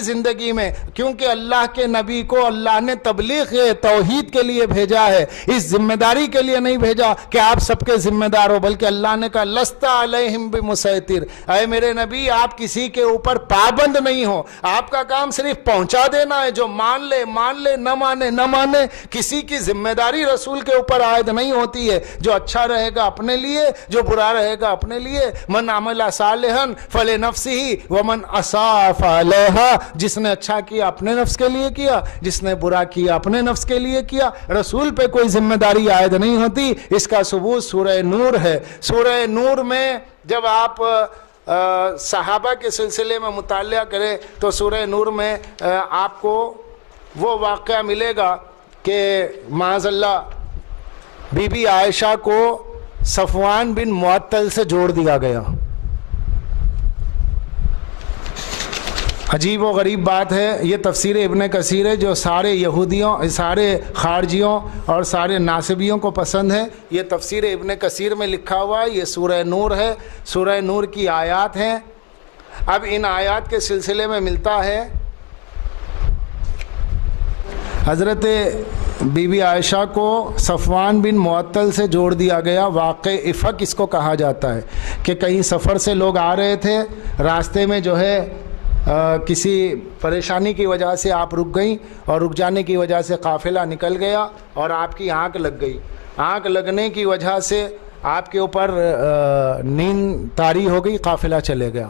زندگی میں، کیونکہ اللہ کے نبی کو اللہ نے تبلیغ توحید کے لیے بھیجا ہے، اس ذمہ داری کے لیے نہیں بھیجا کہ آپ سب کے ذمہ دار ہو، بلکہ اللہ نے کہا لست علیہم بمسیطر، اے میرے نبی آپ کسی کے اوپر پابند نہیں ہو، آپ کا کام صرف پہنچا دینا ہے، جو مان لے مان لے، نہ مانے نہ مانے، کسی کی ذمہ داری رسول کے اوپر عائد نہیں ہوتی ہے، جو اچھا رہے گا اپنے لیے، جو برا رہے گا اپنے لیے، من عمل صالحا فلنفسہ ومن اساء فعلیہا، جس نے اچھا کیا اپنے نفس کے لیے کیا، جس نے برا کیا اپنے نفس کے لیے کیا، رسول پہ کوئی ذمہ داری عائد نہیں ہوتی۔ اس کا ثبوت سورہ نور ہے۔ سورہ نور میں جب آپ صحابہ کے سلسلے میں مطالعہ کریں تو سورہ نور میں آپ کو وہ واقعہ ملے گا کہ معاذ اللہ بی بی عائشہ کو صفوان بن معطل سے جوڑ دیا گیا۔ عجیب و غریب بات ہے، یہ تفسیر ابن کثیر ہے جو سارے یہودیوں، سارے خارجیوں اور سارے ناصبیوں کو پسند ہے۔ یہ تفسیر ابن کثیر میں لکھا ہوا ہے، یہ سورہ نور ہے، سورہ نور کی آیات ہیں۔ اب ان آیات کے سلسلے میں ملتا ہے حضرت بی بی عائشہ کو صفوان بن معطل سے جوڑ دیا گیا۔ واقع افک اس کو کہا جاتا ہے کہ کہیں سفر سے لوگ آ رہے تھے، راستے میں جو ہے کسی پریشانی کی وجہ سے آپ رک گئیں، اور رک جانے کی وجہ سے قافلہ نکل گیا اور آپ کی آنکھ لگ گئی۔ آنکھ لگنے کی وجہ سے آپ کے اوپر نیند طاری ہو گئی، قافلہ چلے گیا۔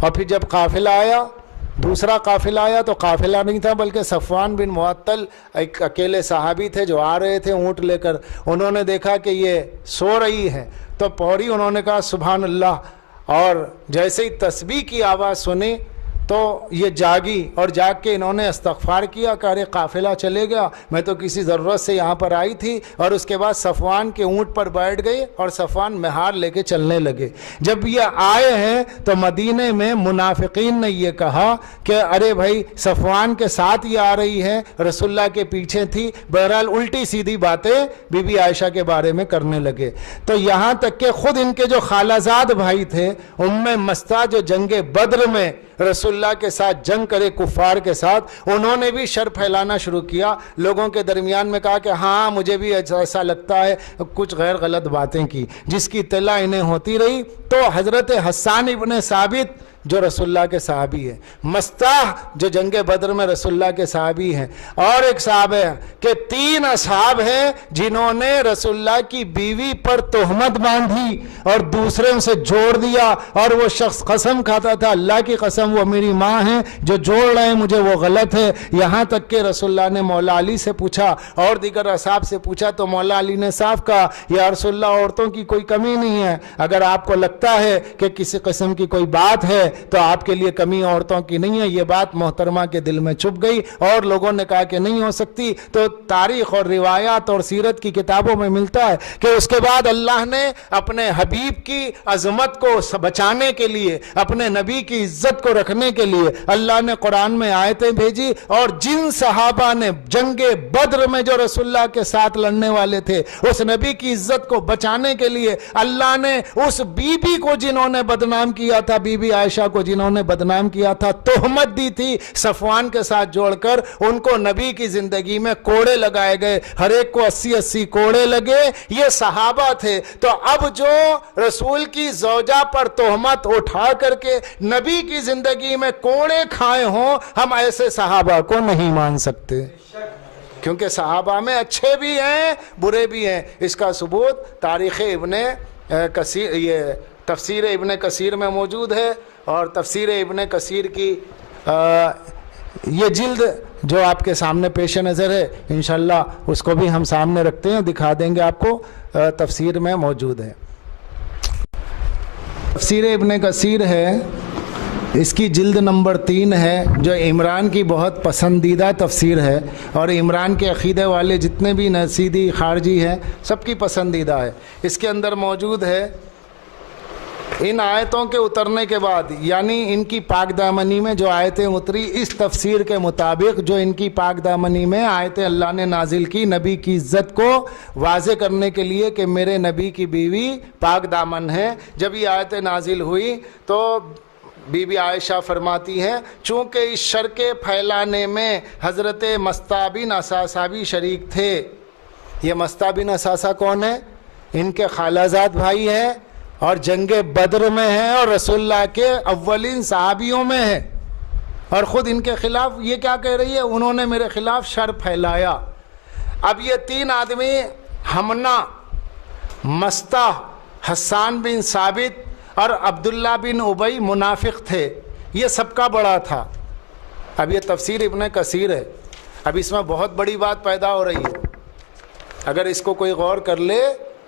اور پھر جب قافلہ آیا، دوسرا قافلہ آیا تو قافلہ نہیں تھا بلکہ صفوان بن معطل ایک اکیلے صحابی تھے جو آ رہے تھے اونٹ لے کر۔ انہوں نے دیکھا کہ یہ سو رہی ہے تو فوری انہوں نے کہا سبحان اللہ، اور جیسے ہی تسبیح کی آواز سنی تو یہ جاگی، اور جاگ کے انہوں نے استغفار کیا کہ ارے قافلہ چلے گیا، میں تو کسی ضرورت سے یہاں پر آئی تھی۔ اور اس کے بعد صفوان کے اونٹ پر بیٹھ گئی اور صفوان مہار لے کے چلنے لگے۔ جب یہ آئے ہیں تو مدینے میں منافقین نے یہ کہا کہ ارے بھائی صفوان کے ساتھ یہ آ رہی ہے، رسول اللہ کے پیچھے تھی۔ بہرحال الٹی سیدھی باتیں بی بی عائشہ کے بارے میں کرنے لگے، تو یہاں تک کہ خود ان کے جو خالہ زاد بھائی تھے ام مستہ، جو جنگ بدر میں رسول اللہ کے ساتھ جنگ کرے کفار کے ساتھ، انہوں نے بھی شر پھیلانا شروع کیا، لوگوں کے درمیان میں کہا کہ ہاں مجھے بھی ایسا لگتا ہے، کچھ غیر غلط باتیں کی، جس کی اطلاع انہیں ہوتی رہی۔ تو حضرت حسان ابن ثابت جو رسول اللہ کے صحابی ہے، مستاح جو جنگ بدر میں رسول اللہ کے صحابی ہیں، اور ایک صحابہ ہے کہ 3 اصحاب ہیں جنہوں نے رسول اللہ کی بیوی پر تہمت باندھی اور دوسرے سے جوڑ دیا، اور وہ شخص قسم کھاتا تھا اللہ کی قسم وہ میری ماں ہیں، جو جوڑ رہے ہیں مجھے وہ غلط ہے۔ یہاں تک کہ رسول اللہ نے مولا علی سے پوچھا اور دیگر اصحاب سے پوچھا تو مولا علی نے صاف کہا یا رسول اللہ عورتوں کی کوئی کمی نہیں ہے، اگر آپ کو لگتا ہے کہ کسی قسم کی کوئی بات ہے تو آپ کے لیے کمی عورتوں کی نہیں ہے۔ یہ بات محترمہ کے دل میں چھپ گئی اور لوگوں نے کہا کہ نہیں ہو سکتی۔ تو تاریخ اور روایات اور سیرت کی کتابوں میں ملتا ہے کہ اس کے بعد اللہ نے اپنے حبیب کی عظمت کو بچانے کے لیے، اپنے نبی کی عزت کو رکھنے کے لیے اللہ نے قرآن میں آیتیں بھیجی، اور جن صحابہ نے جنگ بدر میں جو رسول اللہ کے ساتھ لڑنے والے تھے، اس نبی کی عزت کو بچانے کے لیے اللہ نے اس بی بی کو جنہوں نے بدنام کیا تھا، بی بی عائشہ کو جنہوں نے بدنام کیا تھا، تہمت دی تھی صفوان کے ساتھ جوڑ کر، ان کو نبی کی زندگی میں کوڑے لگائے گئے، ہر ایک کو 80 کوڑے لگے۔ یہ صحابہ تھے۔ تو اب جو رسول کی زوجہ پر تہمت اٹھا کر کے نبی کی زندگی میں کوڑے کھائے ہوں، ہم ایسے صحابہ کو نہیں مان سکتے، کیونکہ صحابہ میں اچھے بھی ہیں برے بھی ہیں۔ اس کا ثبوت تاریخ ابن کثیر، یہ تفسیر ابن کثیر میں موجود ہے، اور تفسیر ابن کثیر کی یہ جلد جو آپ کے سامنے پیش نظر ہے انشاءاللہ اس کو بھی ہم سامنے رکھتے ہیں، دکھا دیں گے آپ کو، تفسیر میں موجود ہے۔ تفسیر ابن کثیر ہے، اس کی جلد نمبر 3 ہے، جو عمران کی بہت پسندیدہ تفسیر ہے، اور عمران کے عقیدے والے جتنے بھی نصیدی خارجی ہیں سب کی پسندیدہ ہے۔ اس کے اندر موجود ہے ان آیتوں کے اترنے کے بعد، یعنی ان کی پاک دامنی میں جو آیتیں اتری، اس تفسیر کے مطابق جو ان کی پاک دامنی میں آیتیں اللہ نے نازل کی نبی کی عزت کو واضح کرنے کے لیے کہ میرے نبی کی بیوی پاک دامن ہے، جب یہ آیتیں نازل ہوئی تو بی بی عائشہ فرماتی ہیں چونکہ اس شر کے پھیلانے میں حضرت مستہ بن اثاثہ بھی شریک تھے. یہ مستہ بن اثاثہ کون ہے؟ ان کے خالہ زاد بھائی ہیں اور جنگ بدر میں ہیں اور رسول اللہ کے اولین صحابیوں میں ہیں. اور خود ان کے خلاف یہ کیا کہہ رہی ہے؟ انہوں نے میرے خلاف شر پھیلایا. اب یہ تین آدمی حمنا، مستہ، حسان بن ثابت اور عبداللہ بن ابی منافق تھے. یہ سب کا بڑا تھا. اب یہ تفسیر ابن کثیر ہے. اب اس میں بہت بڑی بات پیدا ہو رہی ہے. اگر اس کو کوئی غور کر لے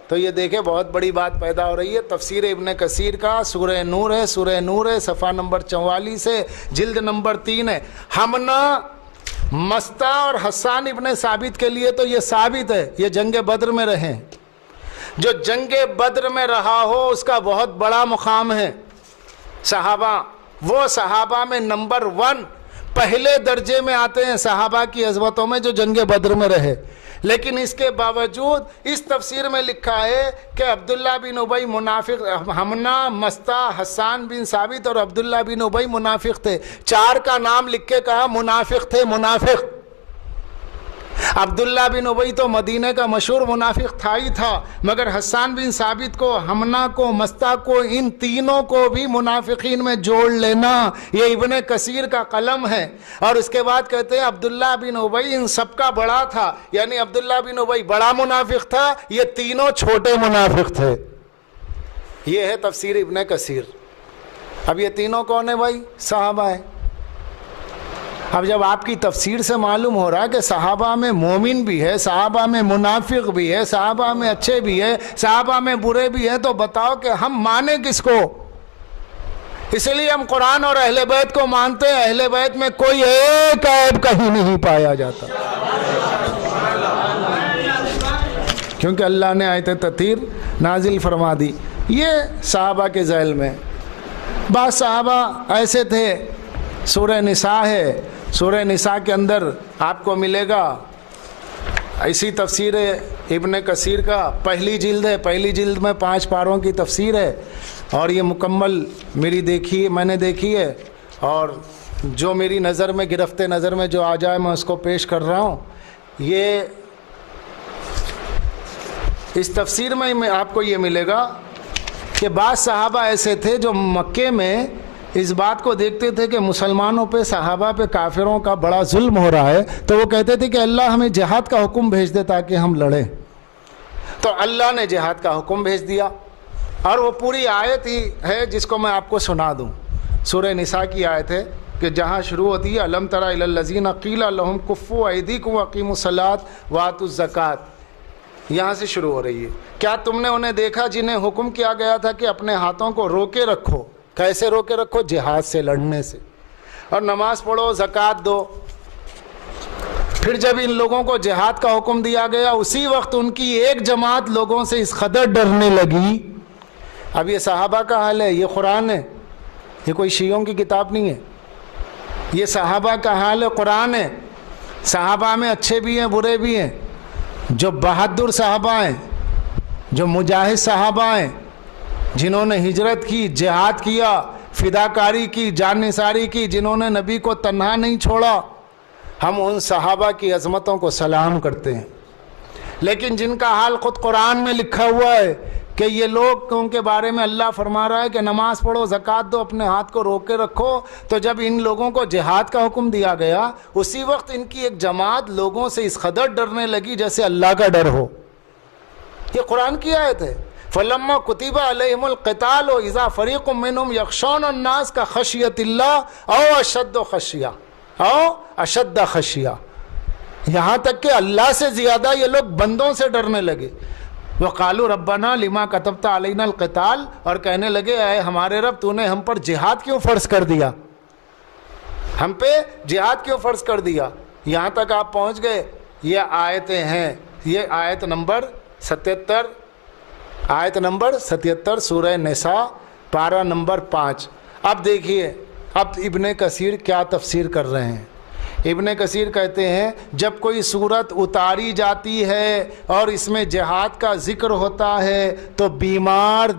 تو یہ دیکھیں بہت بڑی بات پیدا ہو رہی ہے. تفسیر ابن کثیر کا سورہ نور ہے، سورہ نور ہے، صفحہ نمبر 44 ہے، جلد نمبر 3 ہے. حمنا، مستہ اور حسان ابن ثابت کے لیے تو یہ ثابت ہے یہ جنگ بدر میں رہے. جو جنگ بدر میں رہا ہو اس کا بہت بڑا مقام ہے. صحابہ، وہ صحابہ میں نمبر 1 پہلے درجے میں آتے ہیں صحابہ کی عظمتوں میں جو جنگ بدر میں رہے. لیکن اس کے باوجود اس تفسیر میں لکھا ہے کہ عبداللہ بن ابی منافق، حمنا، مستہ، حسان بن ثابت اور عبداللہ بن ابی منافق تھے. 4 کا نام لکھ کے کہا منافق تھے. منافق عبداللہ بن ابی تو مدینہ کا مشہور منافق تھا ہی تھا، مگر حسان بن ثابت کو، حمنا کو، مستہ کو، ان تینوں کو بھی منافقین میں جوڑ لینا یہ ابن کثیر کا قلم ہے. اور اس کے بعد کہتے ہیں عبداللہ بن ابی ان سب کا بڑا تھا، یعنی عبداللہ بن ابی بڑا منافق تھا، یہ تینوں چھوٹے منافق تھے. یہ ہے تفسیر ابن کثیر. اب یہ تینوں کون ہیں بھائی؟ صحابہ ہیں. اب جب آپ کی تفسیر سے معلوم ہو رہا ہے کہ صحابہ میں مومن بھی ہے، صحابہ میں منافق بھی ہے، صحابہ میں اچھے بھی ہے، صحابہ میں برے بھی ہیں، تو بتاؤ کہ ہم مانیں کس کو؟ اس لیے ہم قرآن اور اہل بیت کو مانتے ہیں. اہل بیت میں کوئی ایک عیب کہیں نہیں پایا جاتا، کیونکہ اللہ نے آیت تطہیر نازل فرما دی. یہ صحابہ کے ذیل میں بعض صحابہ ایسے تھے. سورہ نساء ہے، سورہ نساء کے اندر آپ کو ملے گا اسی تفسیر ابن کثیر کا پہلی جلد ہے. پہلی جلد میں 5 پاروں کی تفسیر ہے اور یہ مکمل میں نے دیکھی ہے اور جو میری نظر میں گرفت نظر میں جو آ جائے میں اس کو پیش کر رہا ہوں. یہ اس تفسیر میں آپ کو یہ ملے گا کہ بعض صحابہ ایسے تھے جو مکے میں اس بات کو دیکھتے تھے کہ مسلمانوں پہ، صحابہ پہ کافروں کا بڑا ظلم ہو رہا ہے، تو وہ کہتے تھے کہ اللہ ہمیں جہاد کا حکم بھیج دے تاکہ ہم لڑیں. تو اللہ نے جہاد کا حکم بھیج دیا اور وہ پوری آیت ہی ہے جس کو میں آپ کو سنا دوں. سورہ نساء کی آیت ہے کہ جہاں شروع ہوتی ہے الم تر الی الذین قیل لهم کفوا ایدیکم واقیموا الصلاۃ وآتوا الزکاۃ، یہاں سے شروع ہو رہی ہے. کیا تم نے انہیں دیکھا جنہیں حکم کیا گیا تھا کہ اپنے ہاتھوں کو روکے رکھو؟ کیسے روکے رکھو؟ جہاد سے، لڑنے سے، اور نماز پڑھو، زکوٰۃ دو. پھر جب ان لوگوں کو جہاد کا حکم دیا گیا اسی وقت ان کی ایک جماعت لوگوں سے اس قدر ڈرنے لگی. اب یہ صحابہ کا حال ہے، یہ قرآن ہے، یہ کوئی شیعوں کی کتاب نہیں ہے. یہ صحابہ کا حال ہے، قرآن ہے. صحابہ میں اچھے بھی ہیں، برے بھی ہیں. جو بہادر صحابہ ہیں، جو مجاہد صحابہ ہیں، جنہوں نے ہجرت کی، جہاد کیا، فداکاری کی، جان نثاری کی، جنہوں نے نبی کو تنہا نہیں چھوڑا، ہم ان صحابہ کی عظمتوں کو سلام کرتے ہیں. لیکن جن کا حال خود قرآن میں لکھا ہوا ہے کہ یہ لوگ ان کے بارے میں اللہ فرما رہا ہے کہ نماز پڑھو، زکوٰۃ دو، اپنے ہاتھ کو روک کے رکھو، تو جب ان لوگوں کو جہاد کا حکم دیا گیا اسی وقت ان کی ایک جماعت لوگوں سے اس قدر ڈرنے لگی جیسے اللہ کا ڈر ہو. یہ قرآن کی آیت ہے. فَلَمَّا كُتِبَ عَلَيْهِمُ الْقِتَالُ إِذَا فَرِيقٌ مِّنْهُمْ يَخْشَوْنَ النَّاسَ كَخَشْيَةِ اللَّهِ أَوْ أَشَدَّ خَشْيَةً، یہاں تک کہ اللہ سے زیادہ یہ لوگ بندوں سے ڈرنے لگے. وَقَالُوا رَبَّنَا لِمَا كَتَبْتَ عَلَيْنَا الْقِتَالَ، اور کہنے لگے اے ہمارے رب تو نے ہم پر جہاد کیوں فرض کر دیا، ہم پہ جہاد کیوں فرض کر دیا. یہاں تک آپ پہنچ گئے. یہ آیتیں ہیں، یہ آیت نمبر 77، آیت نمبر 77 سورہ نساء پارہ نمبر 5. اب دیکھیے اب ابن کثیر کیا تفسیر کر رہے ہیں. ابن کثیر کہتے ہیں جب کوئی صورت اتاری جاتی ہے اور اس میں جہاد کا ذکر ہوتا ہے تو بیمار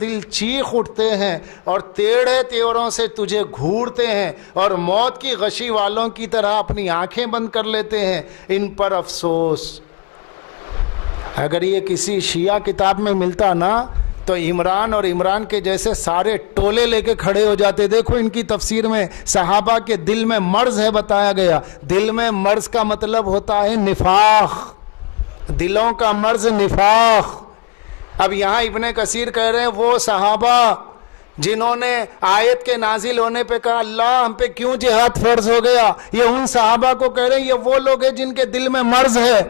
دل چیخ اٹھتے ہیں اور ٹیڑھے تیوروں سے تجھے گھورتے ہیں اور موت کی غشی والوں کی طرح اپنی آنکھیں بند کر لیتے ہیں. ان پر افسوس. اگر یہ کسی شیعہ کتاب میں ملتا نا تو عمران اور عمران کے جیسے سارے ٹولے لے کے کھڑے ہو جاتے. دیکھو ان کی تفسیر میں صحابہ کے دل میں مرض ہے بتایا گیا. دل میں مرض کا مطلب ہوتا ہے نفاق, دلوں کا مرض نفاق. اب یہاں ابن کثیر کہہ رہے ہیں وہ صحابہ جنہوں نے آیت کے نازل ہونے پہ کہا اللہ ہم پہ کیوں جہاد فرض ہو گیا, یہ ان صحابہ کو کہہ رہے ہیں یہ وہ لوگ ہیں جن کے دل میں مرض ہے.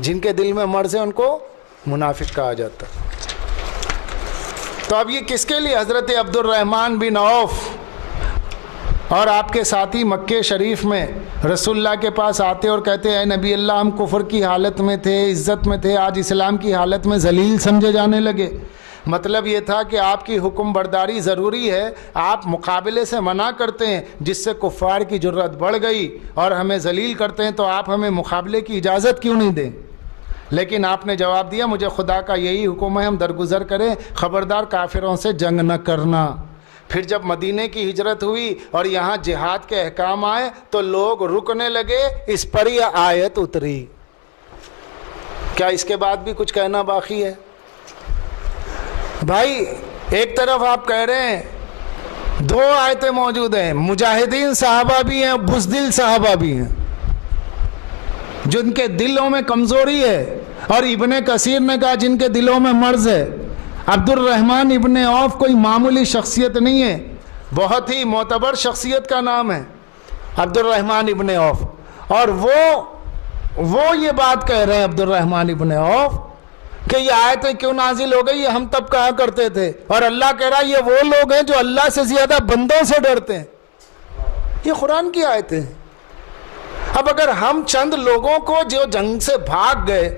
جن کے دل میں مرض ہے ان کو منافق کہا جاتا. تو اب یہ کس کے لیے؟ حضرت عبد الرحمن بن عوف اور آپ کے ساتھی مکہ شریف میں رسول اللہ کے پاس آتے اور کہتے اے نبی اللہ ہم کفر کی حالت میں تھے, عزت میں تھے, آج اسلام کی حالت میں ذلیل سمجھے جانے لگے. مطلب یہ تھا کہ آپ کی حکم برداری ضروری ہے, آپ مقابلے سے منع کرتے ہیں جس سے کفار کی جرت بڑھ گئی اور ہمیں ذلیل کرتے ہیں, تو آپ ہمیں مقابلے کی اجازت کیوں نہیں دیں؟ لیکن آپ نے جواب دیا مجھے خدا کا یہی حکم ہے ہم درگزر کریں, خبردار کافروں سے جنگ نہ کرنا. پھر جب مدینے کی ہجرت ہوئی اور یہاں جہاد کے احکام آئے تو لوگ رکنے لگے, اس پر یہ آیت اتری. کیا اس کے بعد بھی کچھ کہنا باقی ہے؟ بھائی ایک طرف آپ کہہ رہے ہیں دو آیتیں موجود ہیں, مجاہدین صحابہ بھی ہیں, بزدل صحابہ بھی ہیں جن کے دلوں میں کمزوری ہے, اور ابن کثیر نے کہا جن کے دلوں میں مرض ہے. عبد الرحمن ابن عوف کوئی معمولی شخصیت نہیں ہے, بہت ہی معتبر شخصیت کا نام ہے عبد الرحمن ابن عوف. اور وہ یہ بات کہہ رہے ہیں عبد الرحمن ابن عوف کہ یہ آیتیں کیوں نازل ہو گئی, یہ ہم تب کہا کرتے تھے, اور اللہ کہہ رہا ہے یہ وہ لوگ ہیں جو اللہ سے زیادہ بندوں سے ڈرتے ہیں. یہ قرآن کی آیتیں ہیں. اب اگر ہم چند لوگوں کو جو جنگ سے بھاگ گئے,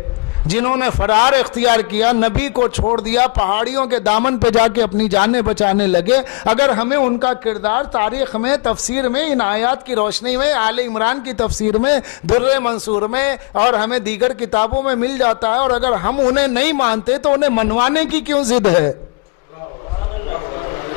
جنہوں نے فرار اختیار کیا, نبی کو چھوڑ دیا, پہاڑیوں کے دامن پہ جا کے اپنی جانیں بچانے لگے, اگر ہمیں ان کا کردار تاریخ میں, تفسیر میں, ان آیات کی روشنی میں, آل عمران کی تفسیر میں, در منصور میں اور ہمیں دیگر کتابوں میں مل جاتا ہے, اور اگر ہم انہیں نہیں مانتے تو انہیں منوانے کی کیوں ضد ہے؟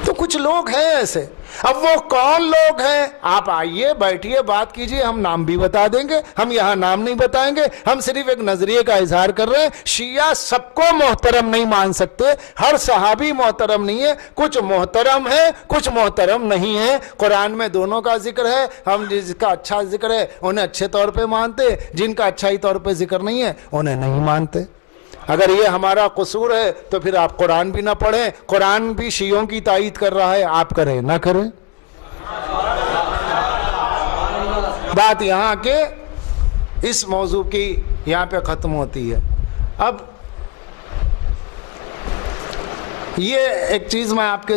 تو کچھ لوگ ہیں ایسے. اب وہ کون لوگ ہیں؟ آپ آئیے بیٹھیے بات کیجیے, ہم نام بھی بتا دیں گے. ہم یہاں نام نہیں بتائیں گے, ہم صرف ایک نظریے کا اظہار کر رہے ہیں. شیعہ سب کو محترم نہیں مان سکتے, ہر صحابی محترم نہیں ہے, کچھ محترم ہے کچھ محترم نہیں ہے. قرآن میں دونوں کا ذکر ہے, ہم جس کا اچھا ذکر ہے انہیں اچھے طور پہ مانتے, جن کا اچھائی طور پہ ذکر نہیں ہے انہیں نہیں مانتے. اگر یہ ہمارا قصور ہے تو پھر آپ قرآن بھی نہ پڑھیں, قرآن بھی شیعوں کی تائید کر رہا ہے, آپ کریں نہ کریں. بات یہاں کے اس موضوع کی یہاں پہ ختم ہوتی ہے. اب یہ ایک چیز میں آپ کے